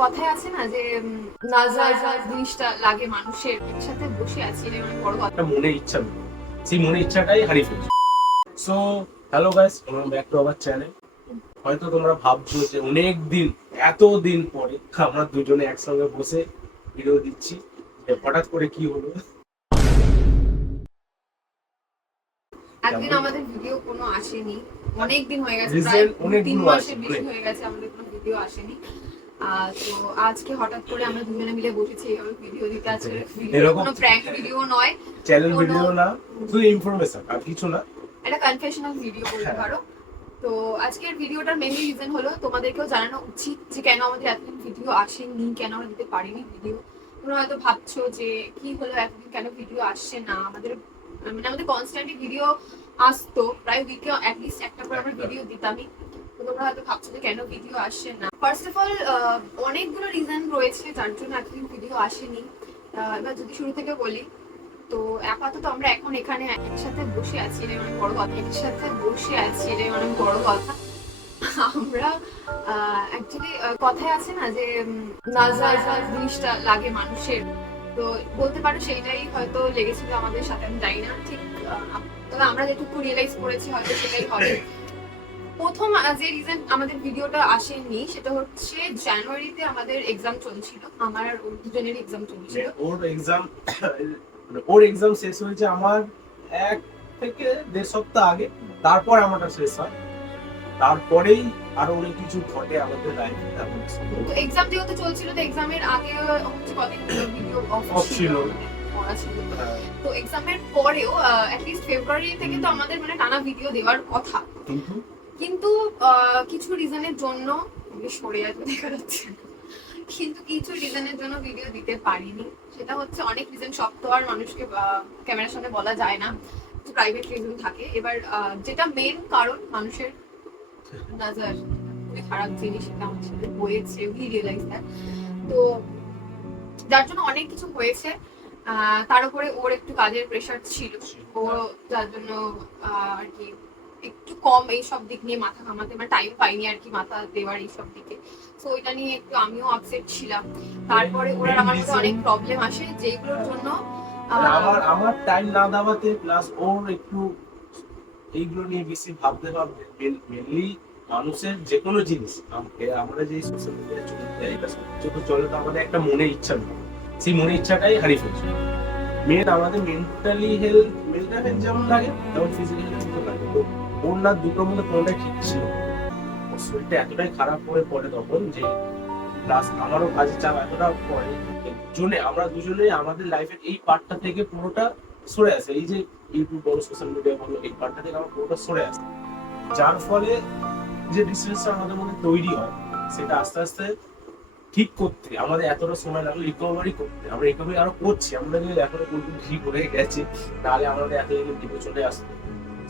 কথায় আছে না যে নাজার জিনিসটা লাগে মানুষের একসাথে বসে আছি, এটা অনেক বড় কথা। একটা মনে ইচ্ছা নেই, সেই মনে ইচ্ছাটাই হারিয়ে ফেলছি। So hello guys, welcome back to our channel. হয়তো তোমরা ভাবছো যে অনেক দিন, এত দিন পরে আমরা দুজনে একসঙ্গে বসে ভিডিও দিচ্ছি, যে হঠাৎ করে কি হলো। একদিন আমাদের ভিডিও কোনো আসেনি, অনেক দিন হয়ে গেছে, Reason প্রায় অনেকগুলো 3 মাসের আছে, বেশি অনেক। হয়ে গেছে আমাদের কোনো ভিডিও আসেনি। তো আজকে হঠাৎ করে আমরা দুজনে মিলে বসেছি এইভাবে ভিডিও দিতে। আজকে এরকম কোনো প্র্যাঙ্ক ভিডিও নয়, চ্যানেল কোনো ভিডিও না, শুধু ইনফরমেশন আর কিছু না। একটা কনফেশনাল ভিডিও বলতে হ্যাঁ। পারো। তো আজকের ভিডিওটার মেইন রিজন হলো তোমাদেরকেও জানানো উচিত যে কেন আমাদের এতদিন ভিডিও আসেনি, কেন আমরা দিতে পারিনি ভিডিও। তোমরা হয়তো ভাবছো যে কি হলো এতদিন কেন ভিডিও আসছে না আমাদের, মানে আমাদের কনস্ট্যান্টলি ভিডিও আসতো, প্রায় উইকে অ্যাটলিস্ট একটা করে আমরা ভিডিও দিতামই। তো তোমরা হয়তো ভাবছো যে কেন ভিডিও আসছে না। ফার্স্ট অফ অল অনেকগুলো রিজন রয়েছে যার জন্য এতদিন ভিডিও আসেনি। এবার যদি শুরু থেকে বলি, তো আপাতত আমরা এখন এখানে একসাথে বসে আছি, এটাই অনেক বড় কথা। একসাথে বসে আছি, এটাই অনেক বড় কথা। আমরা অ্যাকচুয়ালি কথায় আছে না যে নাজার জিনিসটা লাগে মানুষের, তো বলতে পারো সেইটাই হয়তো লেগেছিল আমাদের সাথে। আমি জানি না ঠিক, তবে আমরা যেটুকু রিয়েলাইজ করেছি হয়তো সেটাই হবে। প্রথম যে রিজন আমাদের ভিডিওটা আসেনি সেটা হচ্ছে জানুয়ারিতে আমাদের এক্সাম চলছিল, আমার আর ওর দুজনের এক্সাম চলছিল। ওর এক্সাম শেষ হয়েছে আমার 1 থেকে 1.5 সপ্তাহ আগে, তারপর আমারটা শেষ হয়। তারপরেই আরো অনেক কিছু ঘটে আমাদের লাইফে। তো এক্সাম যেহেতু চলছিল, তো এক্সামের আগে হচ্ছে কদিন ভিডিও অফ Off ছিল, ছিল। পড়া ছিল। হ্যাঁ, তো এক্সামের পরেও অ্যাটলিস্ট ফেব্রুয়ারি থেকে তো আমাদের মানে টানা ভিডিও দেওয়ার কথা, কিন্তু কিন্তু কিছু রিজনের জন্য সরে আসবে দেখা যাচ্ছে না। কিন্তু কিছু রিজনের জন্য ভিডিও দিতে পারিনি। সেটা হচ্ছে অনেক রিজন, সব তো আর মানুষকে ক্যামেরার সামনে বলা যায় না, কিছু প্রাইভেট রিজন থাকে। এবার যেটা মেন কারণ মানুষের নজর, খুবই খারাপ জিনিস, এটা আমার সাথে হয়েছে, উই রিয়েলাইজ দ্যাট। তো যার জন্য অনেক কিছু হয়েছে। তার উপরে ওর একটু কাজের প্রেশার ছিল, ও যার জন্য আর কি একটু কম এইসব দিক নিয়ে মাথা ঘামাতে, মানে টাইম পাইনি আর কি মাথা দেওয়ার এইসব দিকে। তো ওইটা নিয়ে একটু আমিও আপসেট ছিলাম। তারপরে ওর আর আমার মধ্যে অনেক প্রবলেম আসে যেগুলোর জন্য মানে আমার টাইম না দেওয়াতে, প্লাস ওর একটু এইগুলো নিয়ে বেশি ভাবতে ভাবতে, মেনলি মানুষের যে কোনো জিনিস, আমরা যে সোশ্যাল মিডিয়ায় চলে যাই, এটা সত্যি চলে, তো আমাদের একটা মনে ইচ্ছা নেই, সেই মনে ইচ্ছাটাই হারিয়ে ফেলছি। আমাদের মেন্টাল হেলথ যেমন লাগে তেমন ফিজিক্যাল হেলথ লাগে। তো ওর না দুটোর মধ্যে কোনোটাই ঠিক ছিল না। ওর শরীরটা এতটাই খারাপ হয়ে পড়ে তখন যে, প্লাস আমারও কাজের চাপ এতটা পড়ে, আমরা দুজনে আমাদের লাইফের এই পার্টটা থেকে পুরোটা সরে আসে। এই যে ইউটিউব বলো, সোশ্যাল মিডিয়া বলো, এই পার্টটা থেকে আমরা পুরোটা সরে আসে। যার ফলে যে ডিস্টেন্সটা আমাদের মধ্যে তৈরি হয়, সেটা আস্তে আস্তে ঠিক করতে আমাদের এতটা সময় লাগলো রিকভারি করতে। আমরা রিকভারি আরো করছি, আমরা যে এখনো পুরোপুরি ঠিক হয়ে গেছে, নাহলে আমাদের এতদিন টিপে চলে আসতো।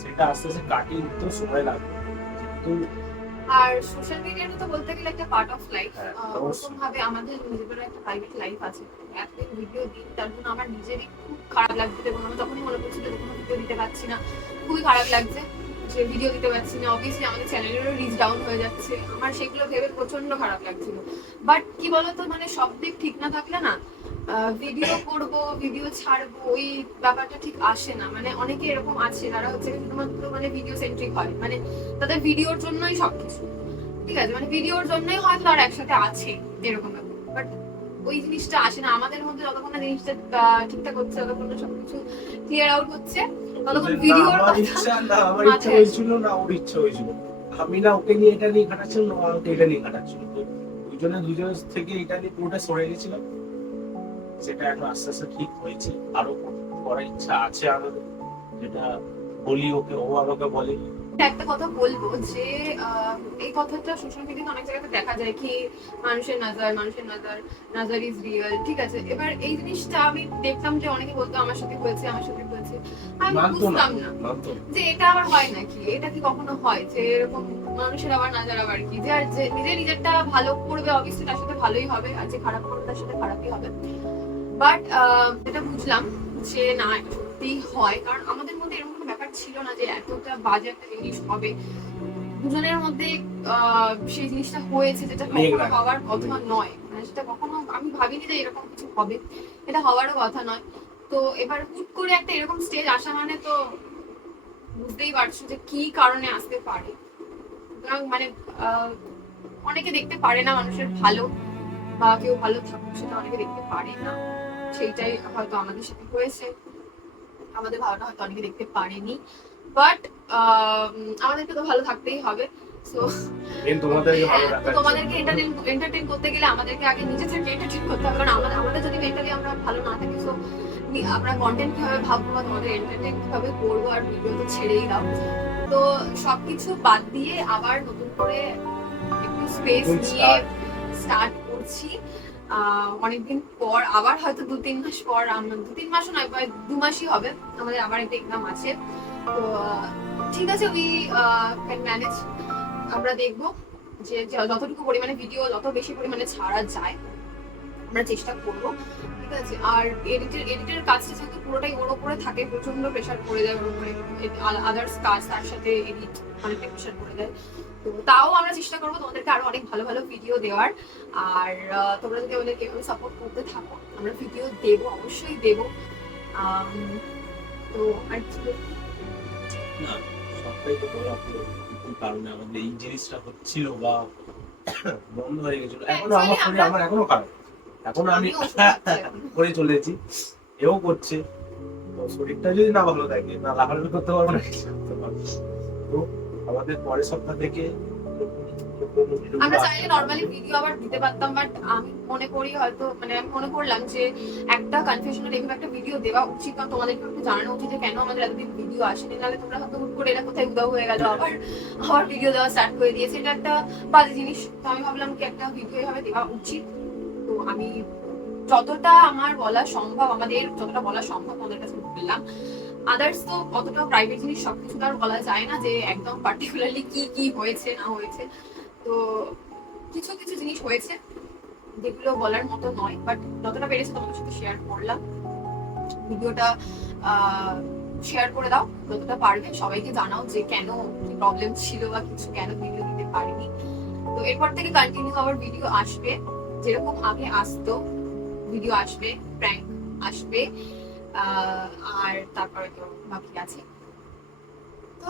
সেটা আস্তে আস্তে কাটিয়ে উঠতেও সময় লাগবে, কিন্তু আর সোশ্যাল মিডিয়াটা তো বলতে গেলে একটা পার্ট অফ লাইফ। হ্যাঁ, ওরকম ভাবে আমাদের নিজেদেরও একটা প্রাইভেট লাইফ আছে। এতদিন ভিডিও দিই, তার জন্য আমার নিজেরই খুব খারাপ লাগছে, এবং আমি তখনই মনে করছিল যে কোনো ভিডিও দিতে পারছি না, খুবই খারাপ লাগছে যে ভিডিও দিতে পারছি না। অবভিয়াসলি আমাদের চ্যানেলেরও রিচ ডাউন হয়ে যাচ্ছে, আমার সেগুলো ভেবে প্রচন্ড খারাপ লাগছিল। বাট কি বলতো, মানে সব দিক ঠিক না থাকলে না ভিডিও করব, ভিডিও ছাড়বো, ওই ব্যাপারটা ঠিক আসে না। মানে অনেকে এরকম আছে যারা হচ্ছে শুধুমাত্র মানে ভিডিও সেন্ট্রিক হয়, মানে তাদের ভিডিওর জন্যই সবকিছু ঠিক আছে, মানে ভিডিওর জন্যই হয়তো তারা একসাথে আছে এরকম ব্যাপার। বাট ওই জিনিসটা আসে না আমাদের মধ্যে, যতক্ষণ না জিনিসটা ঠিকঠাক হচ্ছে, যতক্ষণ না সবকিছু ক্লিয়ার আউট হচ্ছে, ততক্ষণ ভিডিওর আমার ইচ্ছা হয়েছিল না, ওর ইচ্ছা হয়েছিল। আমি না ওকে নিয়ে এটা নিয়ে কাটাচ্ছিলাম, না আমাকে এটা নিয়ে কাটাচ্ছিল। তো দুজনের থেকে এটা নিয়ে পুরোটা সরে গেছিলাম। সেটা এখন আস্তে আস্তে ঠিক হয়েছে, আরো করার ইচ্ছা আছে আমাদের, যেটা বলি ওকে, ও আমাকে বলে। একটা কথা বলবো যে এই কথাটা সোশ্যাল মিডিয়াতে অনেক জায়গাতে দেখা যায় কি মানুষের নজর ইজ রিয়েল, ঠিক আছে। এবার এই জিনিসটা আমি দেখতাম যে অনেকে বলতো আমার সাথে হয়েছে, আমি বুঝতাম না যে এটা আবার হয় নাকি, এটা কি কখনো হয় যে এরকম মানুষের আবার নজর, আবার কি যে আর যে নিজেরটা ভালো করবে অবশ্যই তার সাথে ভালোই হবে, আর যে খারাপ করবে তার সাথে খারাপই হবে। বাট যেটা বুঝলাম যে না, এটা সত্যিই হয়, কারণ আমাদের মধ্যে এরকম কোনো ব্যাপার ছিল না যে এতটা বাজে একটা জিনিস হবে। দুজনের মধ্যে সেই জিনিসটা হয়েছে যেটা কখনো হওয়ার কথা নয়, মানে সেটা কখনো আমি ভাবিনি যে এরকম কিছু হবে, এটা হওয়ারও কথা নয়। তো এবার হুট করে একটা এরকম স্টেজ আসা মানে তো বুঝতেই পারছো যে কি কারণে আসতে পারে। সুতরাং মানে অনেকে দেখতে পারে না মানুষের ভালো, বা কেউ ভালো থাকুক সেটা অনেকে দেখতে পারে না, সেইটাই হয়তো আমাদের সাথে হয়েছে। আমাদের ভালোটা হয়তো অনেকে দেখতে পারেনি, বাট আমাদেরকে তো ভালো থাকতেই হবে। সো তোমাদেরকে ভালো হ্যাঁ, তো রাখার তোমাদেরকে জন্য। এন্টারটেইন করতে গেলে আমাদেরকে আগে নিজে থেকে এন্টারটেইন করতে হবে, কারণ আমাদের যদি মেন্টালি আমরা ভালো না থাকি, সো আমরা কন্টেন্ট কিভাবে ভাববো বা তোমাদের এন্টারটেইন কিভাবে করবো, আর ভিডিও তো ছেড়েই দাও। তো সবকিছু বাদ দিয়ে আবার নতুন করে একটু স্পেস নিয়ে স্টার্ট করছি। অনেকদিন পর আবার হয়তো 2-3 মাস পর, আমরা 2-3 মাসও নয়, প্রায় 2 মাসই হবে আমাদের আবার একটা এক্সাম আছে। তো ঠিক আছে, উই ক্যান ম্যানেজ। আমরা দেখবো যে যতটুকু পরিমাণে ভিডিও যত বেশি পরিমাণে ছাড়া যায় আমরা চেষ্টা করবো, ঠিক আছে। আর এডিটের কাজটা যেহেতু পুরোটাই ওর উপরে থাকে, প্রচন্ড প্রেশার পড়ে যায় ওর উপরে, আদার্স কাজ তার সাথে এডিট অনেকটা প্রেশার পড়ে যায়। তো তাও আমরা চেষ্টা করবো তোমাদেরকে আরো অনেক ভালো ভালো ভিডিও দেওয়ার। আর তোমরা যদি আমাদেরকে এভাবে সাপোর্ট করতে থাকো, আমরা ভিডিও দেবো, অবশ্যই দেবো। তো আর কি না, সবটাই তো বলা হলো কি কারণে আমাদের এই জিনিসটা হচ্ছিল বা বন্ধ হয়ে গেছিল। এখনো আমার ফোনে আমার এখনো খারাপ, এখনো আমি করে চলেছি, এও করছে। তো শরীরটা যদি না ভালো থাকে, না লাফালাফি করতে পারবো না, কিছু করতে পারবো না। তো আমাদের পরের সপ্তাহ থেকে আমরা চাইলে নরমালি ভিডিও আবার দিতে পারতাম, বাট আমি মনে করি হয়তো মানে আমি মনে করলাম যে একটা কনফিউশনের এরকম একটা ভিডিও দেওয়া উচিত, কারণ তোমাদেরকে একটু জানানো উচিত যে কেন আমাদের এতদিন ভিডিও আসেনি। নাহলে তোমরা হয়তো হুট করে এরা কোথায় উদাও হয়ে গেল, আবার ভিডিও দেওয়া স্টার্ট করে দিয়েছে, এটা একটা বাজে জিনিস। তো আমি ভাবলাম কি একটা ভিডিও এভাবে দেওয়া উচিত। তো আমি যতটা আমার বলা সম্ভব, আমাদের যতটা বলা সম্ভব তোমাদের কাছে বললাম। আদার্স তো অতটা প্রাইভেট জিনিস সবকিছু তো আর বলা যায় না যে একদম পার্টিকুলারলি কি কি হয়েছে না হয়েছে। তো কিছু কিছু জিনিস হয়েছে যেগুলো বলার মতো নয়, বাট যতটা পেরেছি তোমাদের সাথে শেয়ার করলাম। ভিডিওটা শেয়ার করে দাও যতটা পারবে, সবাইকে জানাও যে কেন কি প্রবলেম ছিল বা কিছু কেন ভিডিও দিতে পারিনি। তো এরপর থেকে কন্টিনিউ আবার ভিডিও আসবে, যেরকম আগে আসতো ভিডিও আসবে, প্র্যাঙ্ক আসবে, আর তারপরে তো বাকি আছে। তো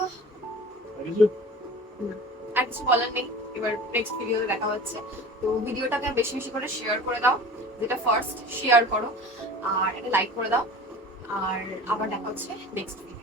আর কিছু বলার নেই, এবার নেক্সট ভিডিওতে দেখা হচ্ছে। তো ভিডিওটাকে বেশি বেশি করে শেয়ার করে দাও, যেটা ফার্স্ট শেয়ার করো, আর একটা লাইক করে দাও, আর আবার দেখা হচ্ছে নেক্সট ভিডিও।